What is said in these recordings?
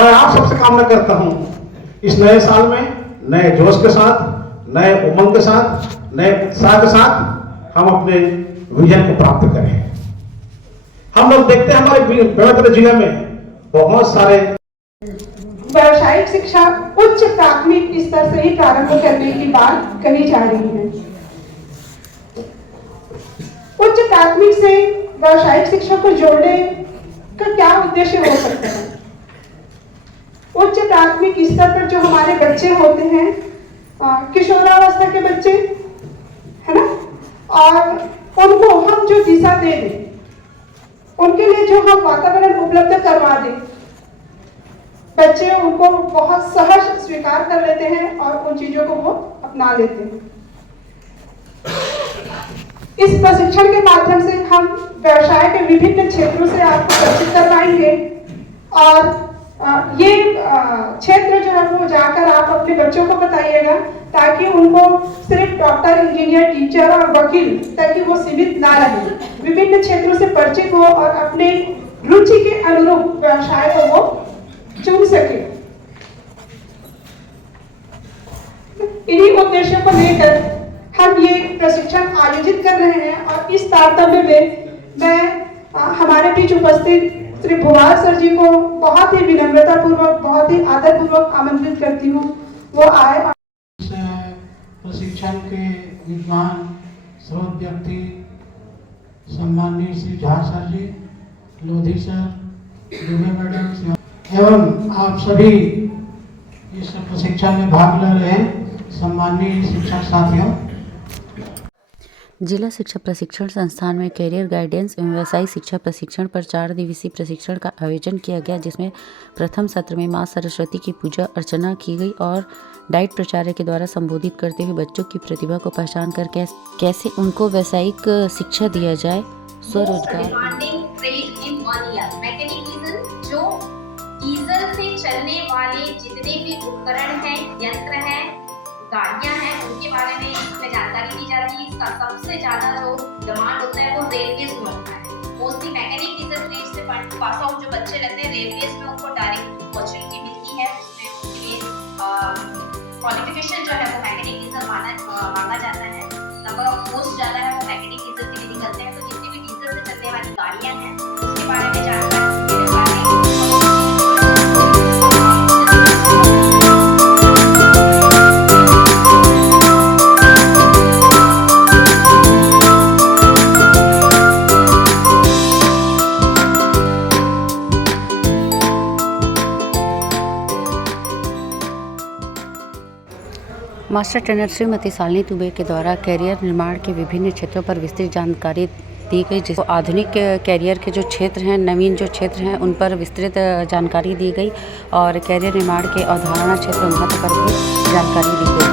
मैं आप सबसे कामना करता हूं इस नए साल में नए जोश के साथ, नए उमंग के साथ, नए उत्साह के साथ हम अपने विजन को प्राप्त करें। हम लोग देखते हैं हमारे बेमेतरा जिले में बहुत सारे व्यावसायिक शिक्षा उच्च प्राथमिक स्तर से ही प्रारंभ करने की बात कही जा रही है। उच्च प्राथमिक से व्यावसायिक शिक्षा को जोड़ने का क्या उद्देश्य हो सकता है? उच्च प्राथमिक स्तर पर जो हमारे बच्चे होते हैं, किशोरावस्था के बच्चे, है ना, और उनको हम जो दिशा दे दें, उनके लिए जो हम वातावरण उपलब्ध करवा दें, बच्चे उनको बहुत सहज स्वीकार कर लेते हैं और उन चीजों को वो अपना लेते हैं। इस प्रशिक्षण के माध्यम से हम व्यवसाय के विभिन्न क्षेत्रों से आपको परिचित करवाएंगे और ये क्षेत्र जो है वो जाकर आप अपने बच्चों को बताइएगा, ताकि उनको सिर्फ डॉक्टर, इंजीनियर, टीचर और वकील तक ही वो सीमित ना रहे, विभिन्न क्षेत्रों से परिचित हो और अपने रुचि के अनुरूप व्यवसाय को वो चुन सके। इन्हीं उद्देश्यों को लेकर हम ये प्रशिक्षण आयोजित कर रहे हैं और इस तारतम्य में मैं हमारे बीच उपस्थित श्री भुवार सर जी को बहुत ही विनम्रता पूर्वक, बहुत ही आदर पूर्वक आमंत्रित करती हूँ, वो आए। प्रशिक्षण के विद्वान स्रोत व्यक्ति सम्माननीय श्री झा सर जी, लोधी सर, दुबे मैडम एवं आप सभी इस प्रशिक्षण में भाग ले रहे हैं सम्माननीय शिक्षक साथियों। जिला शिक्षा प्रशिक्षण संस्थान में कैरियर गाइडेंस एवं व्यवसायिक शिक्षा प्रशिक्षण पर 4 दिवसीय प्रशिक्षण का आयोजन किया गया, जिसमें प्रथम सत्र में मां सरस्वती की पूजा अर्चना की गई और डाइट प्राचार्य के द्वारा संबोधित करते हुए बच्चों की प्रतिभा को पहचान कर कैसे उनको व्यवसायिक शिक्षा दिया जाए। स्वरोजगार जो डीजल से चलने वाले जितने भी उपकरण हैं, यंत्र हैं, गाड़ियां हैं, उनके बारे में इसमें जानकारी दी जाती है। इसका सबसे ज्यादा जो डिमांड होता है वो रेलवेज में होता है। मोस्टली मैकेनिक डीजल ट्रेड से पास आउट जो बच्चे रहते हैं रेलवेज में, उनको डायरेक्ट अपॉर्चुनिटी मिलती है, उसमें उनके लिए क्वालिफिकेशन जो है वो मैकेनिक डीजल मांगा जाता है। नंबर ऑफ पोस्ट ज्यादा है वो मैकेनिक डीजल के लिए निकलते हैं। तो जितनी भी डीजल से चलने वाली गाड़ियां हैं उसके बारे में जानकारी मास्टर ट्रेनर श्रीमती शालिनी दुबे के द्वारा कैरियर निर्माण के विभिन्न क्षेत्रों पर विस्तृत जानकारी दी गई, जिसको आधुनिक कैरियर के जो क्षेत्र हैं, नवीन जो क्षेत्र हैं, उन पर विस्तृत जानकारी दी गई और कैरियर निर्माण के अवधारणा क्षेत्र महत्व पर भी जानकारी दी गई।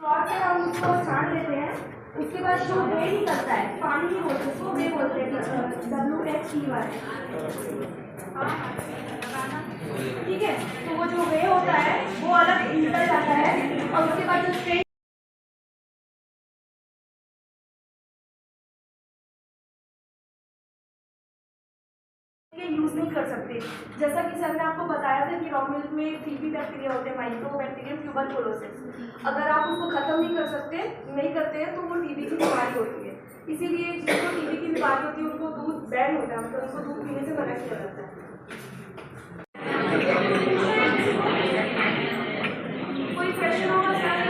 और से हम उसको छान लेते हैं। उसके बाद जो वे निकलता है, पानी नहीं बोलते, उसको वे बोलते हैं, WHEY। ठीक है, तो वो जो वे होता है वो अलग निकल जाता है और उसके बाद जो स्ट्रेन यूज नहीं कर सकते। जैसा कि सर ने आपको बताया था कि रॉ मिल्क में 3 बैक्टीरिया होते हैं, माइक्रोबैक्टीरियम ट्यूबरकुलोसिस। अगर आप उसको खत्म नहीं करते हैं तो वो टीबी की बीमारी होती है। इसीलिए जिनको टीबी की बीमारी होती है उनको दूध बैन होता है, मतलब उनको दूध पीने से मना किया जाता है। कोई क्वेश्चन होगा सर?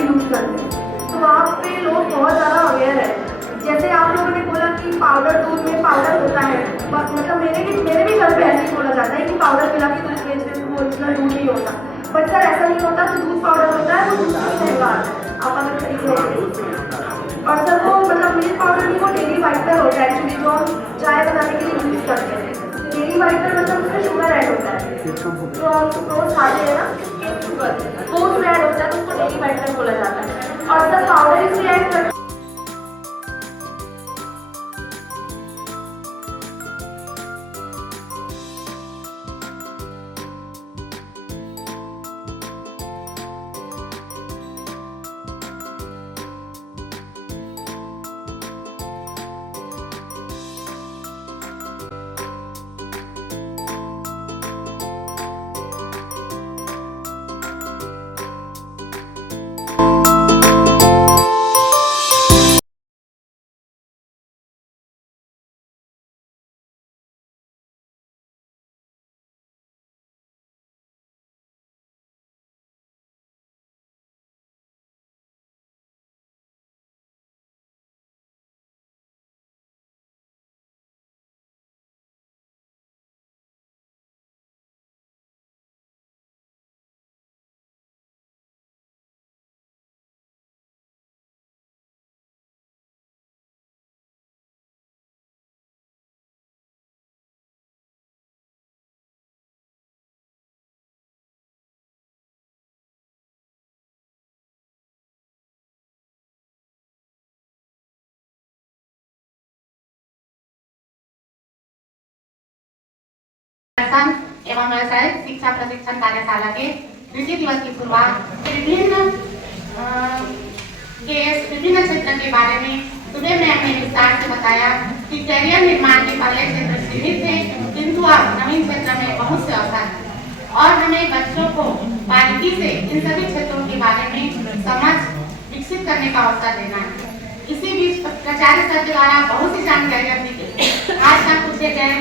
भी यूज करते हैं। तो वहाँ पे लोग बहुत ज़्यादा अवेयर है। जैसे आप लोगों ने बोला कि पाउडर, दूध में पाउडर होता है, मतलब मेरे भी घर पे ऐसे ही बोला जाता है कि पाउडर मिला के दूध बेचते हैं, वो ओरिजिनल दूध नहीं होता। बट सर ऐसा नहीं होता, जो दूध पाउडर होता है वो दूध का महंगा आता है, आप अगर खरीदोगे। और सर वो मतलब मिल्क पाउडर नहीं, वो डेली वाइटर होता है एक्चुअली, जो हम चाय बनाने के लिए यूज़ करते हैं। डेली वाइटर मतलब उसमें शुगर ऐड होता है, जो हम रोज खाते हैं ना शुगर, वो उसमें ऐड होता है, तो उसको डेली वाइटर बोला जाता है। और सर पाउडर इसलिए ऐड करते एवं व्यवसायिक शिक्षा प्रशिक्षण कार्यशाला के तृतीय दिवस की शुरुआत विभिन्न क्षेत्र के बारे में सुबह में अपने विस्तार से बताया कि कैरियर निर्माण के पहले क्षेत्र सीमित थे, किंतु अब नवीन क्षेत्र में बहुत से अवसर हैं और हमें बच्चों को बारीकी से इन सभी क्षेत्रों के बारे में समझ विकसित करने का अवसर देना है। इसी बीच प्राचार्य सर के द्वारा बहुत सी जानकारियां दी गई, आज तक पूछे गए।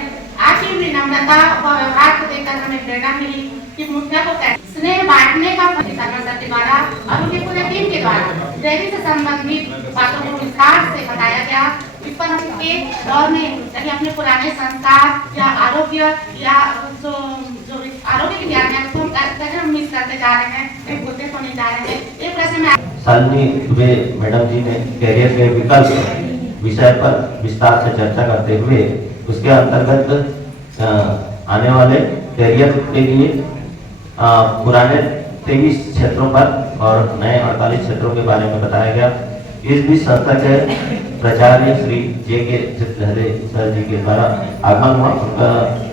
आपकी विनम्रता और व्यवहार को देखकर हमें प्रेरणा मिली कि मुद्दा को स्नेह बांटने का सर के द्वारा और उनके पूरे टीम के द्वारा डेयरी से संबंधित बातों को विस्तार से बताया गया। इस पर हम के दौर में यदि अपने पुराने संस्कार या आरोग्य या जो आरोग्य की ज्ञान है उसको हम मिस करते जा रहे हैं, भूलते तो नहीं जा रहे हैं। एक प्रश्न में शालिनी दुबे मैडम जी ने कैरियर के विकल्प विषय पर विस्तार से चर्चा करते हुए उसके अंतर्गत आने वाले कैरियर के लिए पुराने 23 क्षेत्रों पर और नए 48 क्षेत्रों के बारे में बताया गया। इस बीच संस्था के प्राचार्य श्री जे.के. लहरे सर जी के द्वारा आगमन हुआ। उनका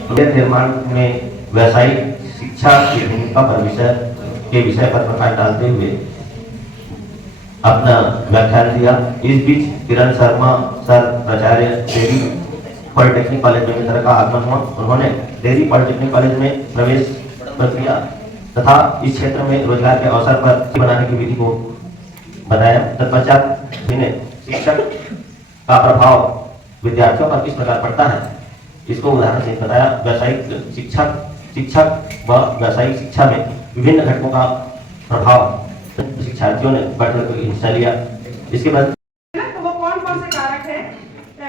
कैरियर निर्माण में व्यावसायिक शिक्षा की भूमिका पर विषय पर प्रकाश डालते हुए अपना व्याख्यान दिया। इस बीच किरण शर्मा सर प्राचार्य डेयरी पॉलिटेक्निक कॉलेज बेमेतरा का आगमन हुआ। उन्होंने डेयरी पॉलिटेक्निक कॉलेज में प्रवेश प्रक्रिया तथा इस क्षेत्र में रोजगार के अवसर पर बनाने की विधि को बताया। तत्पश्चात इन्हें शिक्षक का प्रभाव विद्यार्थियों पर किस प्रकार पड़ता है इसको उदाहरण से बताया। व्यावसायिक शिक्षक व व्यावसायिक शिक्षा में विभिन्न घटकों का प्रभाव शिक्षार्थियों ने बढ़कर हिस्सा लिया। इसके बाद तो वो कौन कौन से कारक है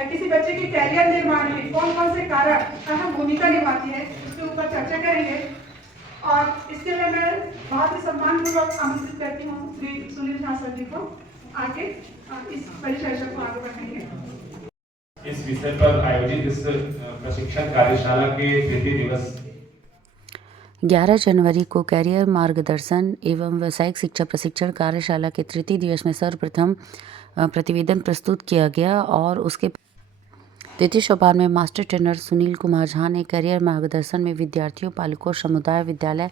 किसी बच्चे के कैरियर निर्माण में कौन कौन से कारक अहम भूमिका निभाती है, इसके ऊपर चर्चा करेंगे। और इसके लिए मैं बहुत ही सम्मानपूर्वक आमंत्रित करती हूँ श्री सुनील झा सर जी को आगे इस परिचर्चा को आगे बढ़ाएंगे। इस विषय पर आयोजित इस प्रशिक्षण कार्यशाला के तृतीय दिवस 11 जनवरी को कैरियर मार्गदर्शन एवं व्यावसायिक शिक्षा प्रशिक्षण कार्यशाला के तृतीय दिवस में सर्वप्रथम प्रतिवेदन प्रस्तुत किया गया और उसके द्वितीय सोपान में मास्टर ट्रेनर सुनील कुमार झा ने कैरियर मार्गदर्शन में विद्यार्थियों, पालकों, समुदाय, विद्यालय,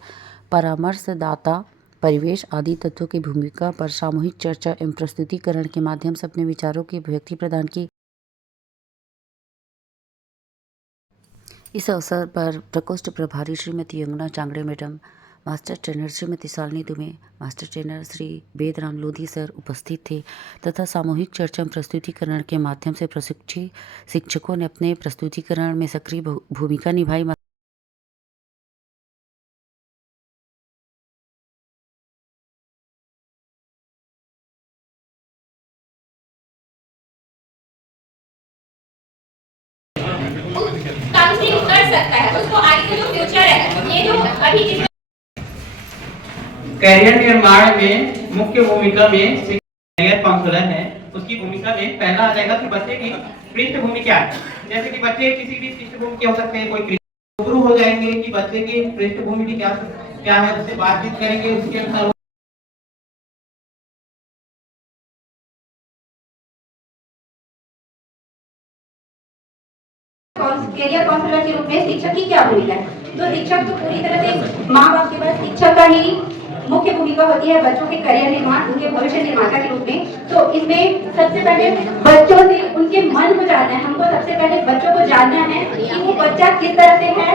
परामर्शदाता, परिवेश आदि तत्वों की भूमिका पर सामूहिक चर्चा एवं प्रस्तुतिकरण के माध्यम से अपने विचारों की अभिव्यक्ति प्रदान की। इस अवसर पर प्रकोष्ठ प्रभारी Shrimati Yamuna Changde madam, master trainer Shrimati Shalini Dubey, master trainer Shri Vedram Lodhi sir उपस्थित थे तथा सामूहिक चर्चा एवं प्रस्तुतिकरण के माध्यम से प्रशिक्षित शिक्षकों ने अपने प्रस्तुतिकरण में सक्रिय भूमिका निभाई। ये जो अभी कैरियर निर्माण में मुख्य भूमिका में कैरियर काउंसलर है, उसकी भूमिका में पहला आ जाएगा कि बच्चे की पृष्ठभूमि क्या है। जैसे कि बच्चे किसी भी पृष्ठभूमि के हो सकते हैं, कोई शुरू हो जाएंगे कि बच्चे की पृष्ठभूमि की क्या है, उससे बातचीत करेंगे, उसके अनुसार कैरियर काउंसलर के रूप में शिक्षक की क्या भूमिका है। तो शिक्षक तो पूरी तरह से माँ बाप के पास शिक्षक का ही मुख्य भूमिका होती है बच्चों के करियर निर्माण, उनके भविष्य निर्माता के रूप में। तो इसमें सबसे पहले बच्चों से उनके मन को जानना है। हमको सबसे पहले बच्चों को जानना है कि वो बच्चा किस तरह से है,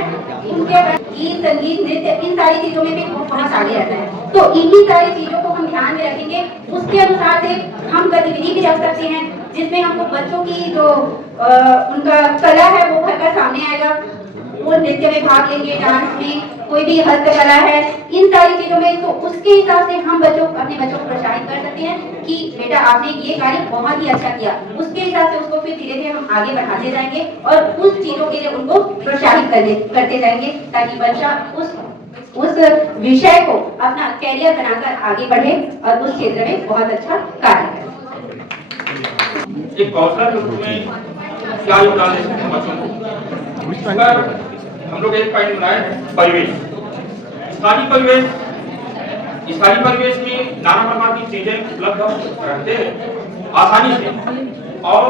उनके गीत संगीत नृत्य इन सारी चीजों में भी बहुत आगे रहता है। तो इन्हीं सारी चीजों को हम ध्यान में रखेंगे, उसके अनुसार से हम गतिविधि भी रख सकते हैं जिसमें हमको बच्चों की जो उनका कला है वो भरकर सामने आएगा। वो नृत्य में भाग लेंगे, डांस में, कोई भी हस्तकला है, इन सारी चीजों में। तो उसके हिसाब से हम अपने बच्चों को प्रोत्साहित कर सकते हैं कि बेटा आपने ये कार्य बहुत ही अच्छा किया। उसके हिसाब से उसको फिर धीरे धीरे हम आगे बढ़ाते जाएंगे और उस चीजों के लिए उनको प्रोत्साहित करते जाएंगे ताकि बच्चा उस विषय को अपना कैरियर बनाकर आगे बढ़े और उस क्षेत्र में बहुत अच्छा कार्य करे। एक काउंसलर के रूप में क्या योगदान दे सकते हैं बच्चों को, इस पर हम लोग एक पॉइंट बनाए, परिवेश, स्थानीय परिवेश में नाना प्रकार की चीजें उपलब्ध रहते हैं आसानी से और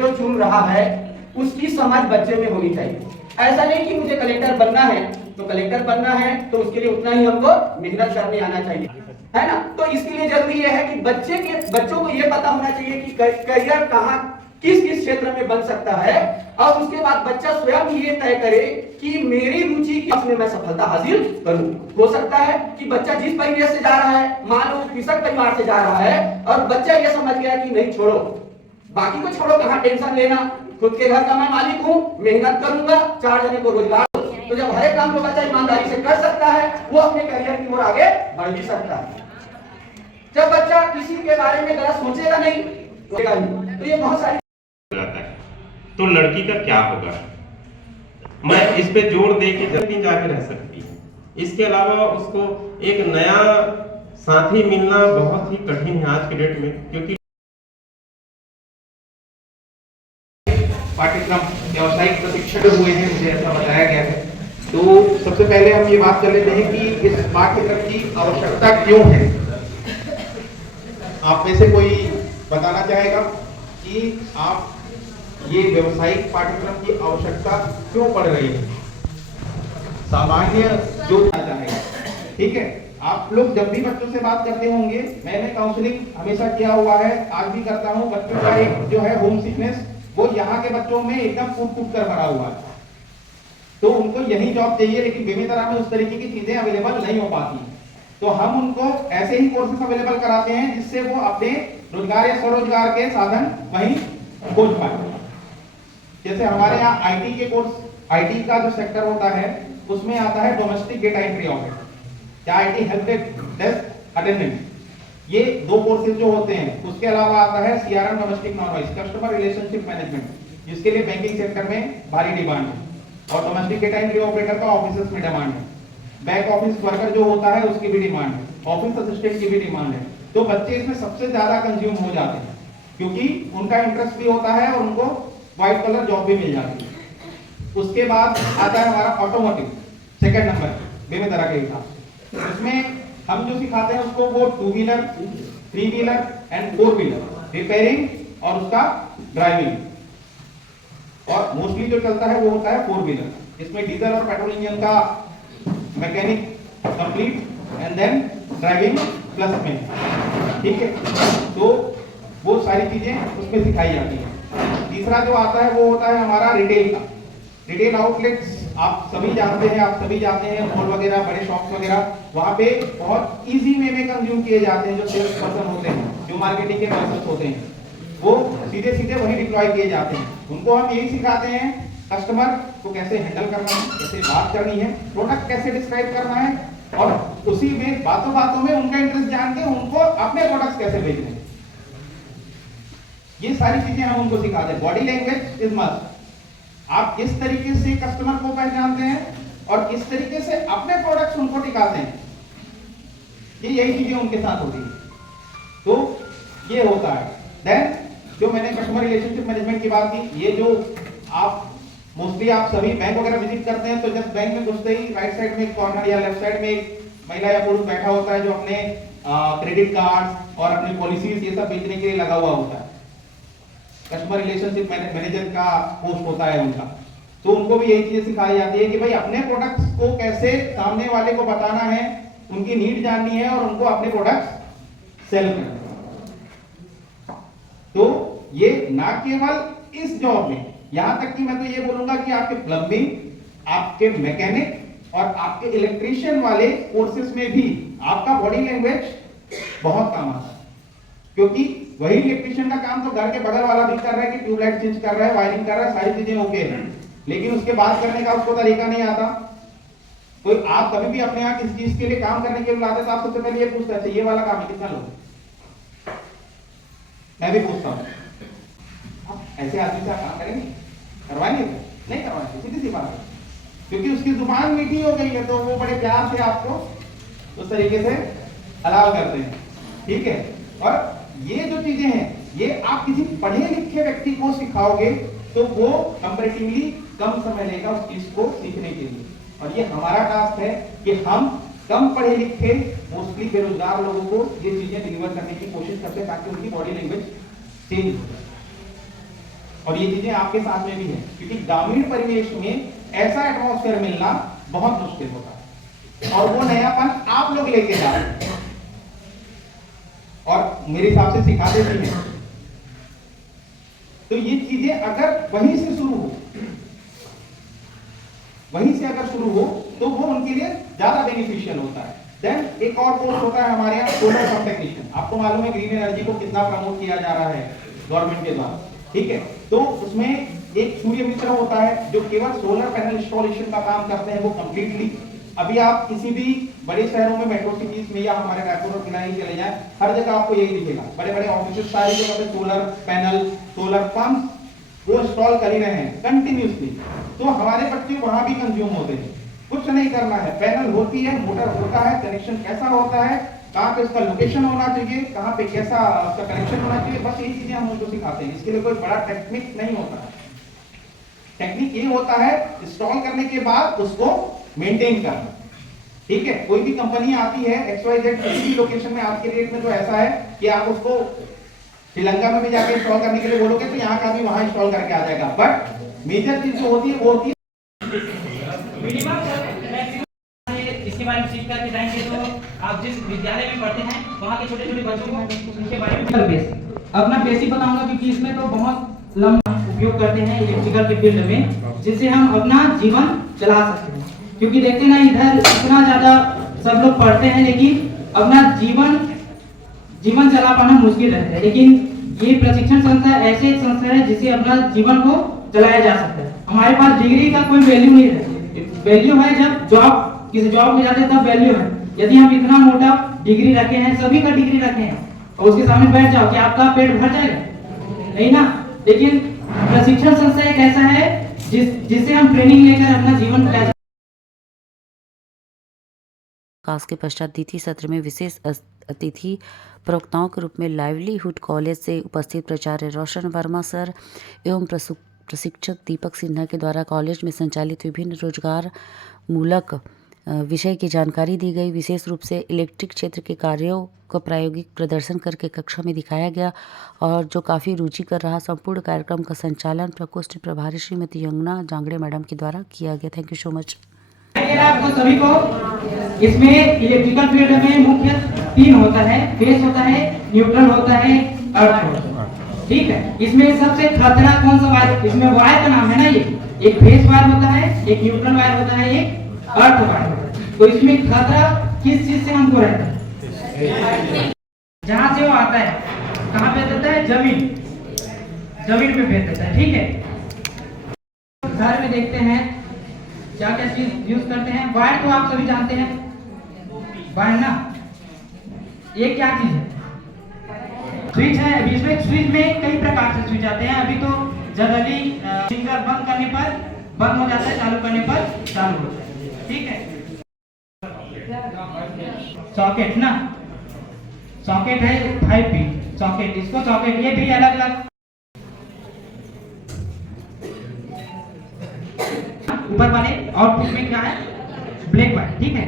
जो चुन रहा है उसकी समझ बच्चे में होनी चाहिए। ऐसा नहीं कि मुझे कलेक्टर बनना है तो कलेक्टर बनना है तो उसके लिए उतना ही हमको मेहनत करने आना चाहिए, है ना। तो इसके लिए जरूरी है कि बच्चों को ये पता होना चाहिए कि करियर कहाँ किस क्षेत्र में बन सकता है और उसके बाद बच्चा स्वयं ये तय करे कि मेरी रुचि की में मैं सफलता हासिल करूं। हो सकता है कि बच्चा जिस परिवेश से जा रहा है, मान लो कृषक परिवार से जा रहा है और बच्चा ये समझ गया कि नहीं छोड़ो, बाकी को छोड़ो, कहाँ टेंशन लेना, खुद के घर का मैं मालिक हूँ, मेहनत करूंगा, 4 जने को रोजगार। तो जब हर एक काम को बच्चा ईमानदारी से कर सकता है वो अपने करियर की ओर आगे बढ़ भी सकता है। जब बच्चा किसी के बारे में गलत सोचेगा नहीं तो ये बहुत सारी तो लड़की का क्या होगा, मैं इस पे जोर दे के जल्दी जाके रह सकती है। इसके अलावा उसको एक नया साथी मिलना बहुत ही कठिन है आज के डेट में, क्योंकि पाठ्यक्रम व्यावसायिक प्रशिक्षण हुए हैं, मुझे ऐसा बताया गया है। तो सबसे पहले हम ये बात कर लेते हैं कि इस पाठ्यक्रम की आवश्यकता क्यों है। आप में से कोई बताना चाहेगा कि आप ये व्यावसायिक पाठ्यक्रम की आवश्यकता क्यों पड़ रही है? सामान्य जो चाहेगा, ठीक है। आप लोग जब भी बच्चों से बात करते होंगे, मैंने काउंसलिंग हमेशा किया हुआ है, आज भी करता हूँ। बच्चों का एक जो है होम सिकनेस वो यहाँ के बच्चों में एकदम फूट कर भरा हुआ है, तो उनको यही जॉब चाहिए, लेकिन बेमेतरा में उस तरीके की चीजें अवेलेबल नहीं हो पाती। तो हम उनको ऐसे ही कोर्सेज अवेलेबल कराते हैं जिससे वो अपने रोजगार या स्वरोजगार के साधन वहीं खोज पाए। जैसे हमारे यहाँ आईटी के कोर्स, आईटी का जो सेक्टर होता है उसमें आता है डोमेस्टिक डेटा एंट्री ऑपरेटर या आईटी हेल्प डेस्क अटेंडेंट, ये 2 कोर्सेज जो होते हैं। उसके अलावा आता है CRM domestic non voice customer relationship management, जिसके लिए बैंकिंग सेक्टर में भारी डिमांड है, और डोमेस्टिक डेटा एंट्री ऑपरेटर का ऑफिसेस में डिमांड है। बैक ऑफिस वर्कर जो होता है उसकी भी डिमांड है, ऑफिस असिस्टेंट की भी डिमांड है। तो बच्चे इसमें सबसे ज्यादा कंज्यूम हो जाते हैं क्योंकि उनका इंटरेस्ट भी होता है और उनको व्हाइट कलर जॉब भी मिल जाती है। उसके बाद आता है हमारा ऑटोमोटिव, सेकंड नंबर, विभिन्न तरह के हिसाब से। उसमें हम जो सिखाते हैं उसको वो 2 wheeler, 3 wheeler and 4 wheeler repairing और उसका ड्राइविंग, और मोस्टली जो चलता है वो होता है 4 व्हीलर। इसमें डीजल और पेट्रोल इंजन का mechanic complete and then driving plus में, ठीक है। तो वो सारी चीजें उसमें सिखाई जाती हैं। तीसरा जो आता है वो होता है हमारा रिटेल का। रिटेल आउटलेट्स आप सभी जानते हैं, आप सभी जाते हैं मॉल वगैरह, बड़े शॉप्स वगैरह, वहाँ पे बहुत इजी वे में कंज्यूम किए जाते हैं। जो सेल्स पर्सन होते हैं, जो मार्केटिंग के पर्सन होते हैं, वो सीधे सीधे वही डिप्लॉय किए जाते हैं। उनको हम यही सिखाते हैं कस्टमर को कैसे हैंडल करना है, कैसे बात करनी है, प्रोडक्ट कैसे डिस्क्राइब करना है, और उसी में बातों बातों में उनका इंटरेस्ट जान के उनको अपने प्रोडक्ट्स कैसे बेचने हैं, ये सारी चीजें हम उनको सिखाते हैं। Body language is must. आप किस तरीके से कस्टमर को पहचानते हैं और किस तरीके से अपने प्रोडक्ट्स उनको टिकाते हैं, यही चीजें उनके साथ होती है। तो ये होता है। देन जो मैंने कस्टमर रिलेशनशिप मैनेजमेंट की बात की, ये जो आप मोस्टली आप सभी बैंक वगैरह विजिट करते हैं, तो जब बैंक में घुसते ही राइट साइड में एक कॉर्नर या लेफ्ट साइड में एक महिला या पुरुष बैठा होता है जो अपने क्रेडिट कार्ड और अपनी पॉलिसीज ये सब बेचने के लिए लगा हुआ होता है। कस्टमर रिलेशनशिप मैनेजर का पोस्ट होता है उनका। तो उनको भी यही चीजें सिखाई जाती है कि भाई अपने प्रोडक्ट्स को कैसे सामने वाले को बताना है, उनकी नीड जाननी है और उनको अपने प्रोडक्ट्स सेल करना है। तो ये ना केवल इस जॉब में, यहां तक कि मैं तो ये बोलूंगा कि आपके प्लम्बिंग, आपके मैकेनिक और आपके इलेक्ट्रीशियन वाले कोर्सेज में भी आपका बॉडी लैंग्वेज बहुत काम आता है। क्योंकि वही इलेक्ट्रीशियन का काम तो घर के बगल वाला भी कर रहा है कि ट्यूबलाइट चेंज कर रहा है, वायरिंग कर रहा है, सारी चीजें ओके है, लेकिन उसके बात करने का उसको तरीका नहीं आता। कोई आप कभी भी अपने यहाँ किसी चीज के लिए काम करने के लिए लाते तो आप सबसे पहले ये पूछते हैं ये वाला काम है कितना लोग, मैं भी पूछता हूँ ऐसे आदमी से आप काम करेंगे, करवाएंगे? नहीं करवाएंगे, सीधी सी बात है। क्योंकि उसकी जुबान मीठी हो गई है तो वो बड़े प्यार से आपको उस तरीके से हलाल करते हैं, ठीक है। और ये जो चीजें हैं ये आप किसी पढ़े लिखे व्यक्ति को सिखाओगे तो वो कंपैरेटिवली कम समय लेगा उस चीज को सीखने के लिए। और ये हमारा टास्क है कि हम कम पढ़े लिखे मोस्टली बेरोजगार लोगों को ये चीजें डिलीवर करने की कोशिश करते हैं ताकि उनकी बॉडी लैंग्वेज चेंज हो जाए। और ये चीजें आपके साथ में भी है, क्योंकि ग्रामीण परिवेश में ऐसा एटमॉस्फेयर मिलना बहुत मुश्किल होता है और वो नयापन आप लोग लेके जा रहे हैं और मेरे हिसाब से सिखाते भी हैं। तो ये चीजें अगर वहीं से शुरू हो, वहीं से अगर शुरू हो तो वो उनके लिए ज्यादा बेनिफिशियल होता है। देन एक और कोर्स होता है हमारे यहाँ सोलर पंप टेक्नीशियन। आपको मालूम है ग्रीन एनर्जी को कितना प्रमोट किया जा रहा है गवर्नमेंट के द्वारा, ठीक है। तो उसमें एक सूर्य मित्र होता है जो केवल सोलर पैनल इंस्टॉलेशन का काम करते हैं वो कंप्लीटली। अभी आप किसी भी बड़े शहरों में मेट्रो सिटीज में या हमारे रायपुर और किनारे चले जाएं, हर जगह आपको यही दिखेगा, बड़े बड़े ऑफिस सारी जगह पे सोलर पैनल, सोलर पंप वो इंस्टॉल कर ही रहे हैं कंटिन्यूसली। तो हमारे बच्चे वहां भी कंज्यूम होते हैं, कुछ नहीं करना है, पैनल होती है, मोटर होता है, कनेक्शन कैसा होता है, कहाँ पे उसका लोकेशन होना चाहिए, कहाँ पे कैसा उसका कनेक्शन होना चाहिए, बस यही चीजें हम उनको सिखाते हैं। इसके लिए कोई बड़ा टेक्निक नहीं होता। टेक्निक ये होता है इंस्टॉल करने के बाद उसको मेंटेन करना, ठीक है। कोई भी कंपनी आती है XYZ किसी भी लोकेशन में, आज के डेट में तो ऐसा है कि आप उसको श्रीलंका में भी जाके इंस्टॉल करने के लिए बोलोगे तो यहाँ का भी वहां इंस्टॉल करके आ जाएगा। बट मेजर चीज जो होती है वो होती है इसके बारे में सीख करके जाएंगे तो आप जिस विद्यालय में पढ़ते हैं वहाँ के छोटे छोटे बच्चों को उनके बारे में अपना बेसिक बताऊंगा, क्योंकि इसमें तो बहुत लंबा उपयोग करते हैं इलेक्ट्रिकल के फील्ड में, जिससे हम अपना जीवन चला सकते हैं। क्योंकि देखते ना इधर इतना ज्यादा सब लोग पढ़ते हैं लेकिन अपना जीवन चला पाना मुश्किल रहता है। लेकिन ये प्रशिक्षण संस्था ऐसे एक संस्था है जिससे अपना जीवन को चलाया जा सकता है। हमारे पास डिग्री का कोई वैल्यू नहीं है, वैल्यू है जब जॉब किसी जॉब में जाते हैं तब वैल्यू है। यदि हम इतना मोटा डिग्री रखे हैं, सभी का डिग्री रखे हैं और उसके सामने बैठ जाओ कि आपका पेट भर जाएगा? नहीं ना। लेकिन प्रशिक्षण संस्था एक ऐसा है जिससे हम ट्रेनिंग लेकर अपना जीवन कास्ट के पश्चात द्वितीय सत्र में विशेष अतिथि प्रवक्ताओं के रूप में लाइवलीहुड कॉलेज से उपस्थित प्राचार्य रोशन वर्मा सर एवं प्रशिक्षक दीपक सिन्हा के द्वारा कॉलेज में संचालित विभिन्न रोजगार मूलक विषय की जानकारी दी गई। विशेष रूप से इलेक्ट्रिक क्षेत्र के कार्यों को प्रायोगिक प्रदर्शन करके कक्षा में दिखाया गया और जो काफ़ी रुचिकर रहा। संपूर्ण कार्यक्रम का संचालन प्रकोष्ठ प्रभारी श्रीमती यमुना जांगड़े मैडम के द्वारा किया गया। Thank you so much. आपको सभी को इसमें इलेक्ट्रिकल फील्ड में मुख्य 3 होता है, फेस होता है, न्यूट्रल होता है, अर्थ होता है। ठीक है, इसमें सबसे खतरा कौन सा वायर, इसमें वायर का नाम है ना, ये एक फेस वायर होता है, एक न्यूट्रल वायर होता है, एक अर्थ वायर होता है। तो इसमें खतरा किस चीज से हमको रहता है? जहां से वो आता है कहां पे देता है? जमीन पे भेज देता है। ठीक है, घर में देखते हैं क्या क्या चीज यूज करते हैं। वायर तो आप सभी जानते हैं, वायर ना, ये क्या चीज है? स्विच है। अभी इसमें स्विच में कई प्रकार से स्विच आते हैं। अभी तो जनरली फिंगर बंद करने पर बंद हो जाता है, चालू करने पर चालू होता है। ठीक है, सॉकेट ना, सॉकेट है 5 पिन सॉकेट, इसको सॉकेट, ये भी अलग अलग ऊपर वाले आउटपुट में क्या है? Black wire. ठीक है,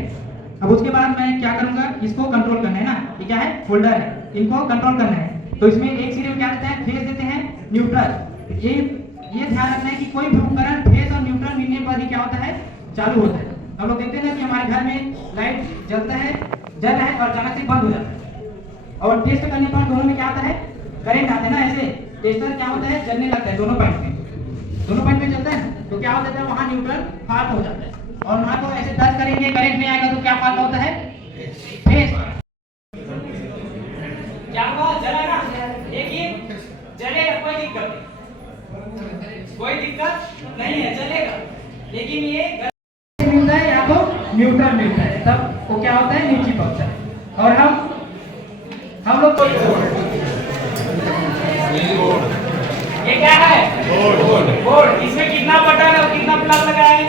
अब उसके बाद मैं क्या करूंगा, इसको कंट्रोल करना है ना, ये क्या है? फोल्डर है, इनको कंट्रोल करना है। तो इसमें एक सिरे में क्या देते हैं? फेस देते हैं, न्यूट्रल। ये ध्यान रखना है कि कोई भी उपकरण फेस और न्यूट्रल मिलने पर ही क्या होता है? चालू होता है। हम लोग देखते हैं ना कि हमारे घर में लाइट जलता है, जल रहा है और अचानक से बंद हो जाता है, और टेस्ट करने पर दोनों में क्या आता है? करंट आता है ना। ऐसे टेस्टर क्या होता है? जलने लगता है दोनों पॉइंट में, दोनों पॉइंट में चलता है। तो क्या होता है? वहां न्यूट्रल फाल्ट हो जाता है, और वहां को ऐसे टच करेंगे, करंट नहीं आएगा, तो क्या फाल्ट होता है? फेस। क्या हुआ? जला ना, लेकिन जलेगा, कोई दिक्कत नहीं है, जलेगा। लेकिन ये मिलता है या तो न्यूट्रल मिलता है, तब वो क्या होता है? नीचे पहुंचता है। और हम लोग तो ये क्या है? बोर्ड। इसमें कितना बटन और कितना प्लग लगा है?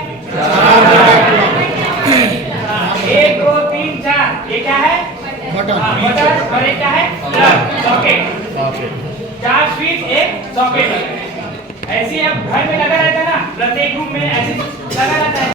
1 2 3 4। ये क्या है? बटन। और ये क्या है? Plug, socket. 4 switch, 1 socket. ऐसे अब घर में लगा रहता है ना, प्रत्येक रूम में ऐसे लगा रहता है।